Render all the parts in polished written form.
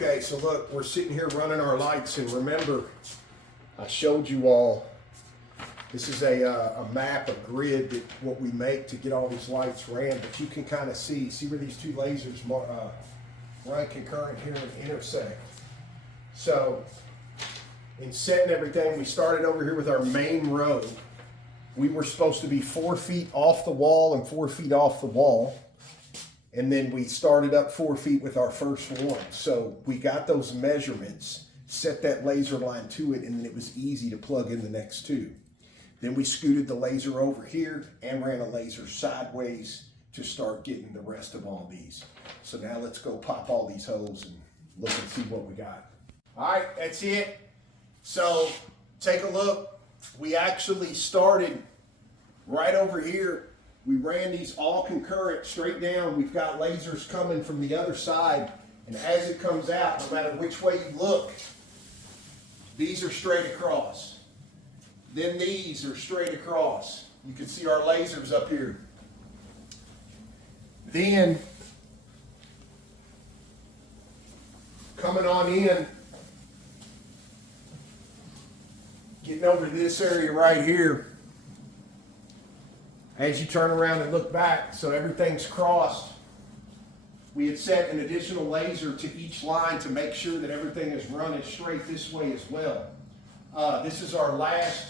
Okay, so look, we're sitting here running our lights, and remember, I showed you all, this is a map, a grid, that what we make to get all these lights ran, but you can kind of see where these two lasers run concurrent here and intersect. So, in setting everything, we started over here with our main row. We were supposed to be 4 feet off the wall and 4 feet off the wall. And then we started up 4 feet with our first one. So we got those measurements, set that laser line to it, and then it was easy to plug in the next two. Then we scooted the laser over here and ran a laser sideways to start getting the rest of all these. So now let's go pop all these holes and look and see what we got. All right, that's it. So take a look. We actually started right over here. We ran these all concurrent straight down. We've got lasers coming from the other side. And as it comes out, no matter which way you look, these are straight across. Then these are straight across. You can see our lasers up here. Then, coming on in, getting over to this area right here, as you turn around and look back, so everything's crossed, we had set an additional laser to each line to make sure that everything is running straight this way as well. This is our last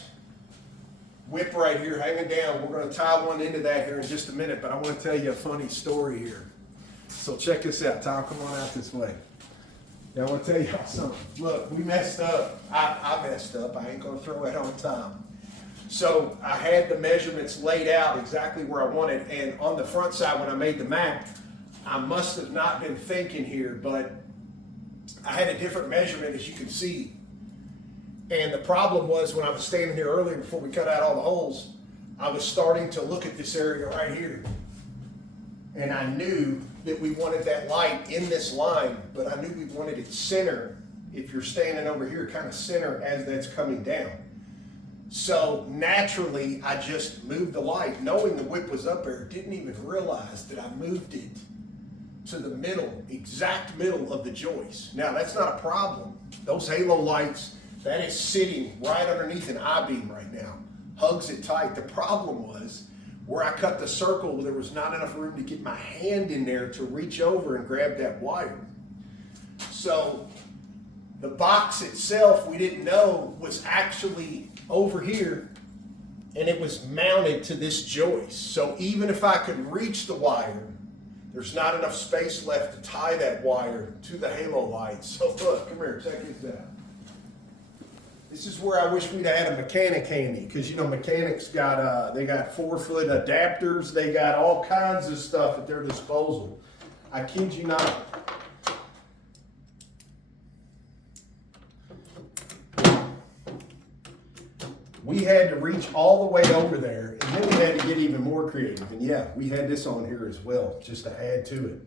whip right here hanging down. We're going to tie one into that here in just a minute, but I want to tell you a funny story here. So check this out. Tom, come on out this way. Now I want to tell y'all something. Look, we messed up. I messed up. I ain't going to throw it on Tom. So I had the measurements laid out exactly where I wanted, and on the front side when I made the map, I must have not been thinking here, but I had a different measurement, as you can see. And the problem was, when I was standing here earlier before we cut out all the holes, I was starting to look at this area right here. And I knew that we wanted that light in this line, but I knew we wanted it center, if you're standing over here, kind of center as that's coming down. So naturally, I just moved the light, knowing the whip was up there, didn't even realize that I moved it to the middle, exact middle of the joist. Now, that's not a problem. Those halo lights, that is sitting right underneath an I-beam right now. Hugs it tight. The problem was, where I cut the circle, there was not enough room to get my hand in there to reach over and grab that wire. So the box itself, we didn't know, was actually over here, and it was mounted to this joist. So even if I could reach the wire, there's not enough space left to tie that wire to the halo light. So look, come here, check this out. This is where I wish we'd had a mechanic handy, because you know mechanics got they got 4-foot adapters, they got all kinds of stuff at their disposal. I kid you not. We had to reach all the way over there, and then we had to get even more creative. And yeah, we had this on here as well, just to add to it.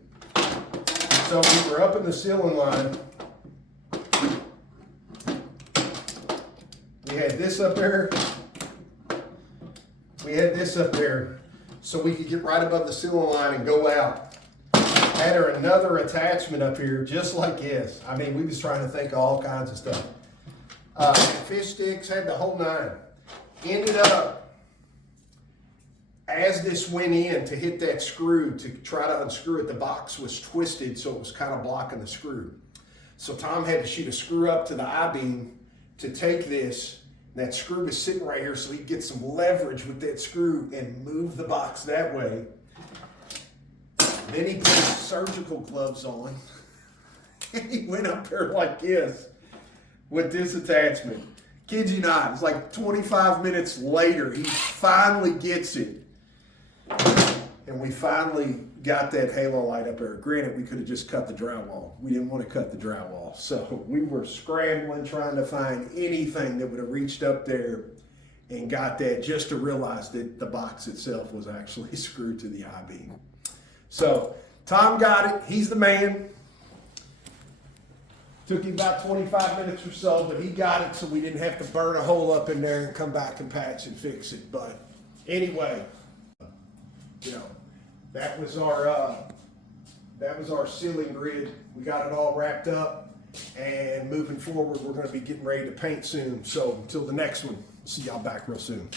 So we were up in the ceiling line. We had this up there. We had this up there, so we could get right above the ceiling line and go out. Had her another attachment up here, just like this. I mean, we was trying to think of all kinds of stuff. Fish sticks, had the whole nine. Ended up, as this went in to hit that screw to try to unscrew it, the box was twisted, so it was kind of blocking the screw. So Tom had to shoot a screw up to the I-beam to take this. That screw was sitting right here, so he'd get some leverage with that screw and move the box that way. Then he put his surgical gloves on, and he went up there like this with this attachment. Kid you not, it's like 25 minutes later, he finally gets it. And we finally got that halo light up there. Granted, we could have just cut the drywall. We didn't want to cut the drywall. So we were scrambling, trying to find anything that would have reached up there and got that, just to realize that the box itself was actually screwed to the I-beam. So Tom got it. He's the man. Took him about 25 minutes or so, but he got it, so we didn't have to burn a hole up in there and come back and patch and fix it. But anyway, you know, that was our ceiling grid. We got it all wrapped up. And moving forward, we're going to be getting ready to paint soon. So until the next one, see y'all back real soon.